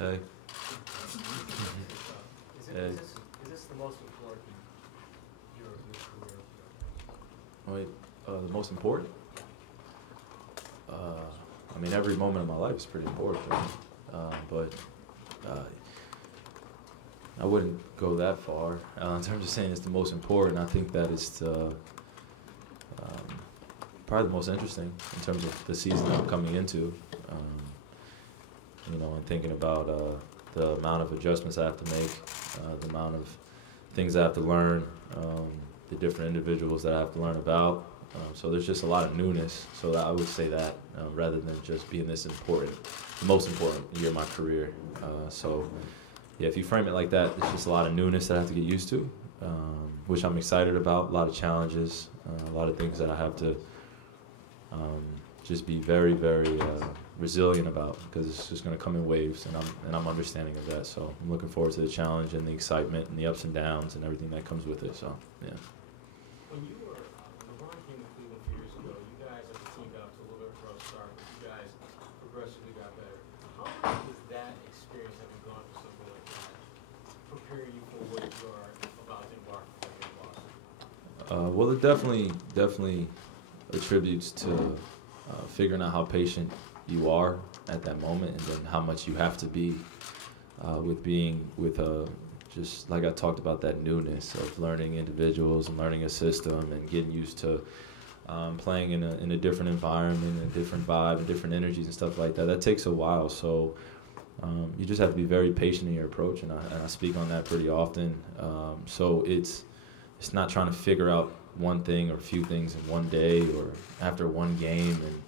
Hey. Is this the most important year of your career? Wait, the most important? I mean, every moment of my life is pretty important, but I wouldn't go that far. In terms of saying it's the most important, I think that it's probably the most interesting in terms of the season I'm coming into. You know, and thinking about the amount of adjustments I have to make, the amount of things I have to learn, the different individuals that I have to learn about. So there's just a lot of newness. So that I would say that rather than just being this important, the most important year of my career. So yeah, if you frame it like that, it's just a lot of newness that I have to get used to, which I'm excited about. A lot of challenges, a lot of things that I have to just be very, very resilient about, because it's just going to come in waves, and I'm understanding of that. So I'm looking forward to the challenge and the excitement and the ups and downs and everything that comes with it. So yeah. When you were LeBron came to Cleveland a few years ago, you guys as a team got off to a little bit of a rough start, but you guys progressively got better. How much does that experience, having gone through something like that, prepare you for what you are about to embark on in Boston? Well, it definitely attributes to figuring out how patient you are at that moment, and then how much you have to be with just like I talked about, that newness of learning individuals and learning a system and getting used to playing in a different environment, a different vibe, and different energies and stuff like that. That takes a while, so you just have to be very patient in your approach, and I speak on that pretty often. So it's not trying to figure out one thing or a few things in one day or after one game, and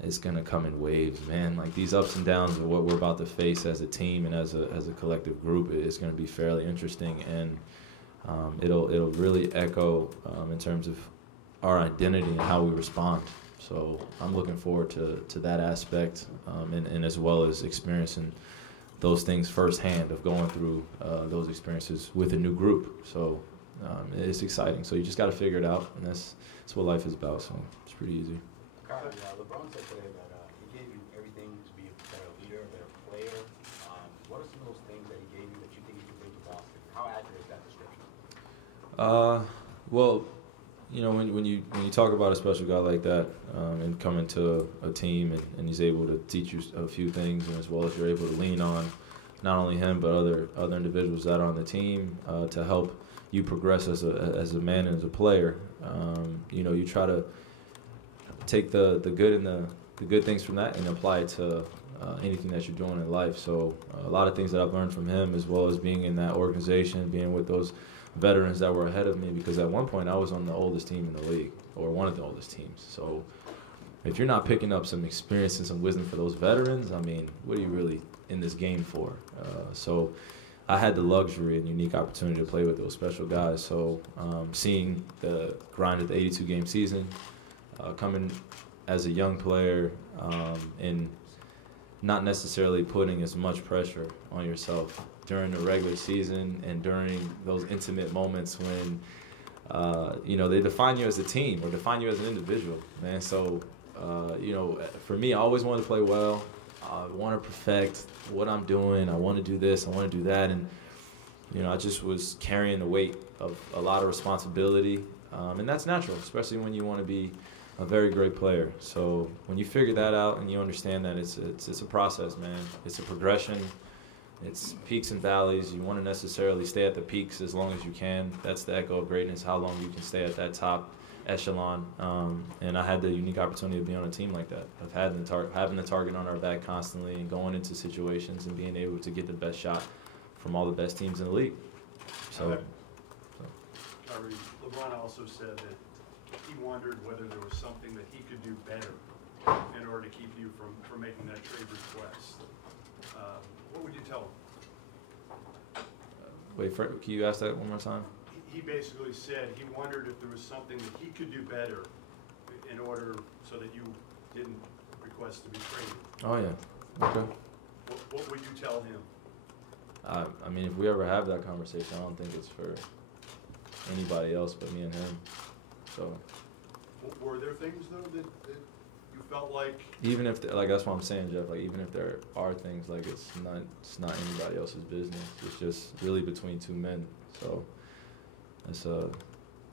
it's gonna come in waves, man. Like, these ups and downs of what we're about to face as a team and as a collective group is gonna be fairly interesting, and it'll really echo in terms of our identity and how we respond. So I'm looking forward to that aspect, and as well as experiencing those things firsthand, of going through those experiences with a new group. So it's exciting. So you just got to figure it out, and that's what life is about. So it's pretty easy. LeBron said today that he gave you everything to be a better leader, a better player. What are some of those things that he gave you that you think you can bring to Boston? How accurate is that description? Well, you know, when you talk about a special guy like that, and coming to a team, and he's able to teach you a few things, and as well as you're able to lean on not only him but other individuals that are on the team to help you progress as a man and as a player. You know, you try to take the good and the good things from that and apply it to anything that you're doing in life. So a lot of things that I've learned from him, as well as being in that organization, being with those veterans that were ahead of me, because at one point I was on the oldest team in the league, or one of the oldest teams. So if you're not picking up some experience and some wisdom for those veterans, I mean, what are you really in this game for? So I had the luxury and unique opportunity to play with those special guys. So seeing the grind of the 82-game season, coming as a young player, and not necessarily putting as much pressure on yourself during the regular season and during those intimate moments when you know, they define you as a team or define you as an individual, man. So you know, for me, I always wanted to play well. I want to perfect what I'm doing. I want to do this. I want to do that. And you know, I just was carrying the weight of a lot of responsibility, and that's natural, especially when you want to be a very great player. So when you figure that out and you understand that it's a process, man. It's a progression. It's peaks and valleys. You want to necessarily stay at the peaks as long as you can. That's the echo of greatness, how long you can stay at that top echelon. And I had the unique opportunity to be on a team like that, of having the target on our back constantly and going into situations and being able to get the best shot from all the best teams in the league. So. KYRIE, LeBron also said that he wondered whether there was something that he could do better in order to keep you from making that trade request. What would you tell him? Wait, Fred, can you ask that one more time? He basically said he wondered if there was something that he could do better in order so that you didn't request to be traded. Oh, yeah. Okay. What would you tell him? I mean, if we ever have that conversation, I don't think it's for anybody else but me and him. So. Were there things, though, that you felt like, even if like that's what I'm saying, Jeff. Like even if there are things like it's not anybody else's business. It's just really between two men. So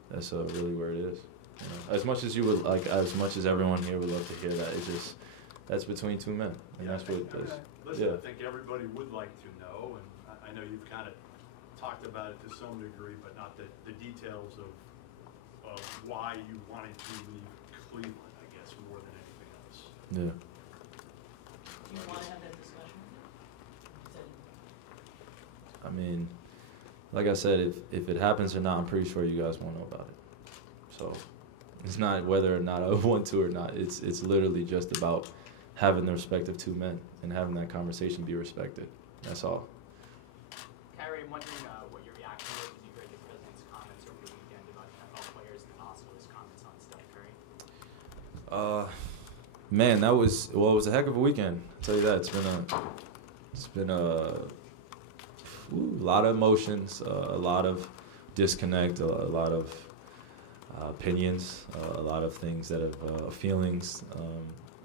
that's really where it is. You know? As much as you would like, as much as everyone here would love to hear that, it's just that's between two men, and that's what it is. listen, Yeah. I think everybody would like to know, and I know you've kind of talked about it to some degree, but not the details of why you wanted to leave Cleveland, I guess, more than anything else. Yeah. Do you want to have that discussion? I mean, like I said, if it happens or not, I'm pretty sure you guys won't know about it. So it's not whether or not I want to or not. It's literally just about having the respect of two men and having that conversation be respected. That's all. KYRIE, I'm wondering what your reaction was when you heard the president's comments over the weekend about NFL players and also his comments on Steph Curry. Man, it was a heck of a weekend. I'll tell you that. It's been a lot of emotions, a lot of disconnect, a lot of opinions, a lot of things that have feelings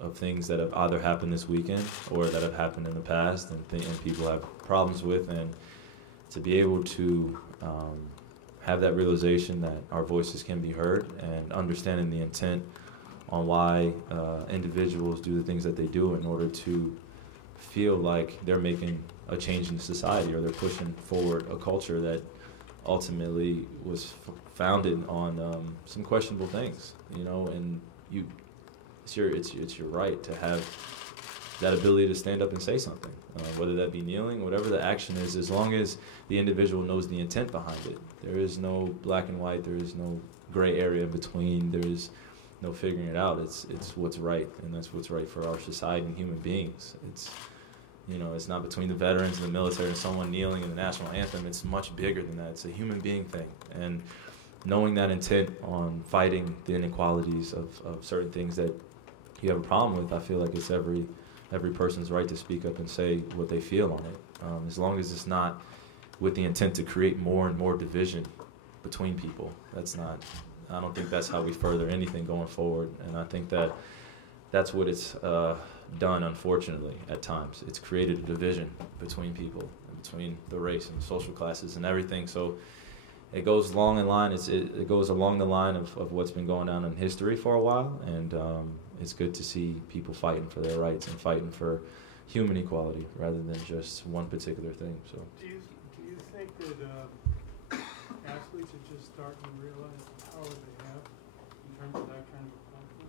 of things that have either happened this weekend or that have happened in the past, and people have problems with, and to be able to have that realization that our voices can be heard and understanding the intent on why individuals do the things that they do in order to feel like they're making a change in society or they're pushing forward a culture that ultimately was founded on some questionable things, you know, and it's your right to have that ability to stand up and say something, whether that be kneeling, whatever the action is, as long as the individual knows the intent behind it. There is no black and white, there is no gray area between, there is no figuring it out. It's what's right, and that's what's right for our society and human beings. It's not between the veterans and the military and someone kneeling in the national anthem. It's much bigger than that. It's a human being thing. And knowing that intent on fighting the inequalities of certain things that you have a problem with, I feel like it's every person's right to speak up and say what they feel on it. As long as it's not with the intent to create more and more division between people. I don't think that's how we further anything going forward. And I think that's what it's done, unfortunately, at times. It's created a division between people, between the race and social classes and everything. So it goes along the line. It goes along the line of what's been going on in history for a while, and it's good to see people fighting for their rights and fighting for human equality rather than just one particular thing. So. Do you think that athletes are just starting to realize the power they have in terms of that kind of a platform?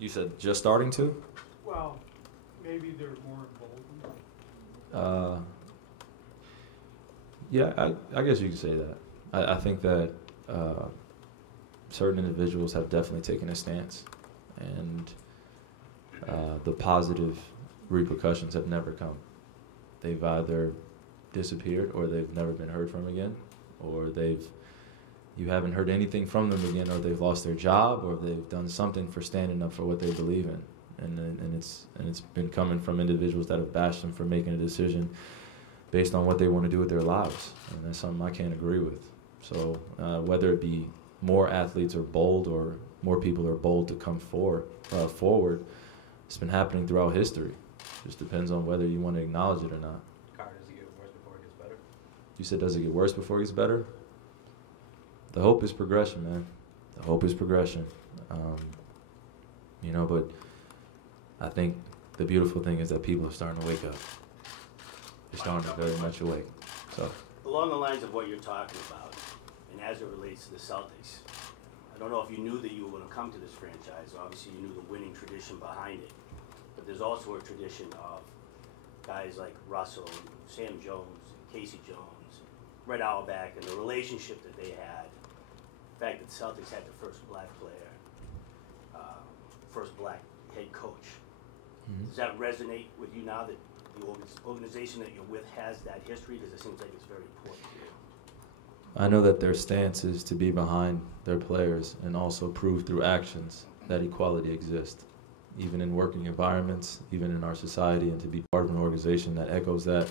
You said just starting to? Well, maybe they're more emboldened. Yeah, I guess you could say that. I think that certain individuals have definitely taken a stance, and the positive repercussions have never come. They've either disappeared, or they've never been heard from again, or you haven't heard anything from them again, or they've lost their job, or they've done something for standing up for what they believe in. And it's been coming from individuals that have bashed them for making a decision based on what they want to do with their lives, and that's something I can't agree with. So whether it be more athletes are bold or more people are bold to come forward, it's been happening throughout history. Just depends on whether you want to acknowledge it or not. Carter, does it get worse before it gets better? You said, does it get worse before it gets better? The hope is progression, man. The hope is progression. But I think the beautiful thing is that people are starting to wake up. They're starting to very much awake. So. Along the lines of what you're talking about, and as it relates to the Celtics, I don't know if you knew that you were going to come to this franchise. Obviously, you knew the winning tradition behind it. But there's also a tradition of guys like Russell, Sam Jones, Casey Jones, Red Auerbach, and the relationship that they had. The fact that the Celtics had the first black player, first black head coach. Mm-hmm. Does that resonate with you now that the organization that you're with has that history? Because it seems like it's very important to you. I know that their stance is to be behind their players and also prove through actions that equality exists, even in working environments, even in our society, and to be part of an organization that echoes that.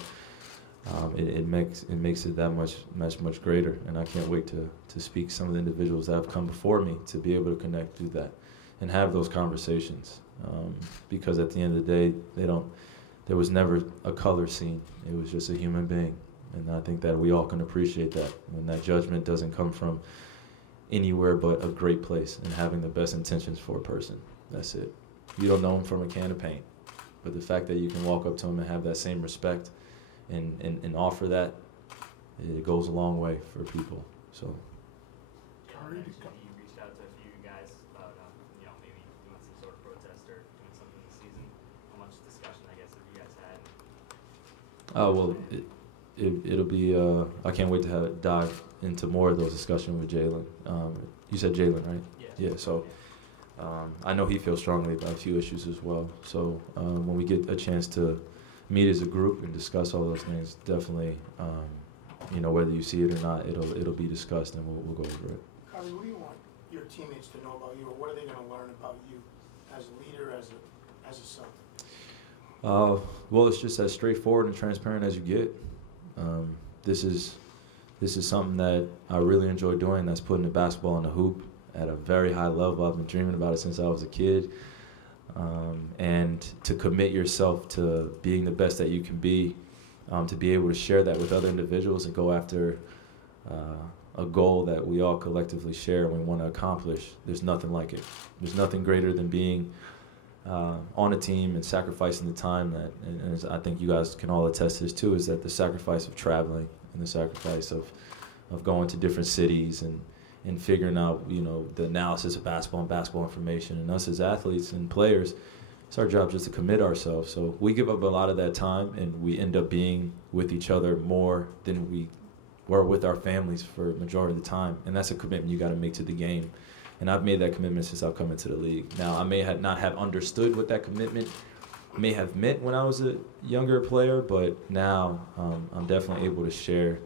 It makes it that much greater, and I can't wait to speak to some of the individuals that have come before me to be able to connect through that and have those conversations. because at the end of the day, there was never a color scene. It was just a human being. And I think that we all can appreciate that, when that judgment doesn't come from anywhere but a great place and having the best intentions for a person. That's it. You don't know him from a can of paint, but the fact that you can walk up to him and have that same respect and offer that, it goes a long way for people. So. You reached out to a few guys about, maybe doing some sort of protest or doing something this season. How much discussion, I guess, have you guys had? Well, it'll be. I can't wait to dive into more of those discussions with Jalen. You said Jalen, right? Yeah. Yeah. So I know he feels strongly about a few issues as well. So when we get a chance to meet as a group and discuss all those things, definitely, whether you see it or not, it'll be discussed, and we'll go over it. KYRIE, what do you want your teammates to know about you, or what are they going to learn about you as a leader, as a Celtic? Well, it's just as straightforward and transparent as you get. This is something that I really enjoy doing. That's putting the basketball in the hoop at a very high level. I've been dreaming about it since I was a kid. And to commit yourself to being the best that you can be, to be able to share that with other individuals and go after a goal that we all collectively share and we want to accomplish. There's nothing like it. There's nothing greater than being on a team and sacrificing the time that, and as I think you guys can all attest to this too, is that the sacrifice of traveling and the sacrifice of going to different cities and figuring out, the analysis of basketball and basketball information. And us as athletes and players, it's our job just to commit ourselves. So we give up a lot of that time, and we end up being with each other more than we were with our families for the majority of the time. And that's a commitment you got to make to the game. And I've made that commitment since I've come into the league. Now, I may not have understood what that commitment may have meant when I was a younger player, but now I'm definitely able to share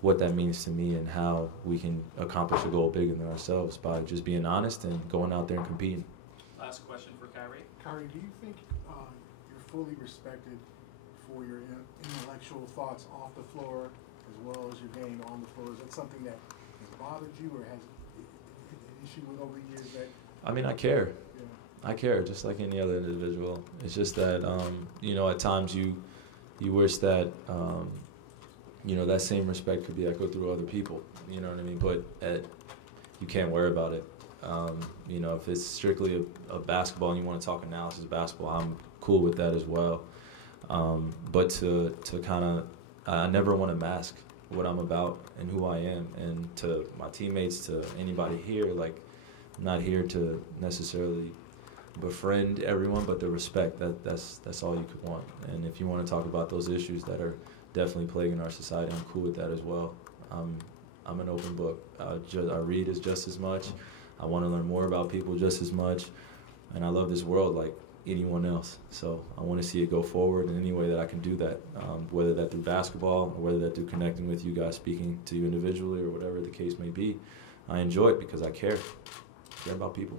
what that means to me and how we can accomplish a goal bigger than ourselves by just being honest and going out there and competing. Last question for KYRIE. KYRIE, do you think you're fully respected for your intellectual thoughts off the floor as well as your game on the floor? Is that something that has bothered you or has an issue with over the years that? I mean, I care. Yeah. I care just like any other individual. It's just that, at times you wish that, that same respect could be echoed through other people. You know what I mean? But you can't worry about it. If it's strictly a basketball and you want to talk analysis of basketball, I'm cool with that as well. But to kind of, I never want to mask what I'm about and who I am. And to my teammates, to anybody here, like, I'm not here to necessarily befriend everyone, but the respect, that's all you could want. And if you want to talk about those issues that are definitely plaguing our society, I'm cool with that as well. I'm an open book. I read as just as much. I want to learn more about people just as much. And I love this world like anyone else. So I want to see it go forward in any way that I can do that, whether that through basketball or whether that through connecting with you guys, speaking to you individually or whatever the case may be. I enjoy it because I care about people.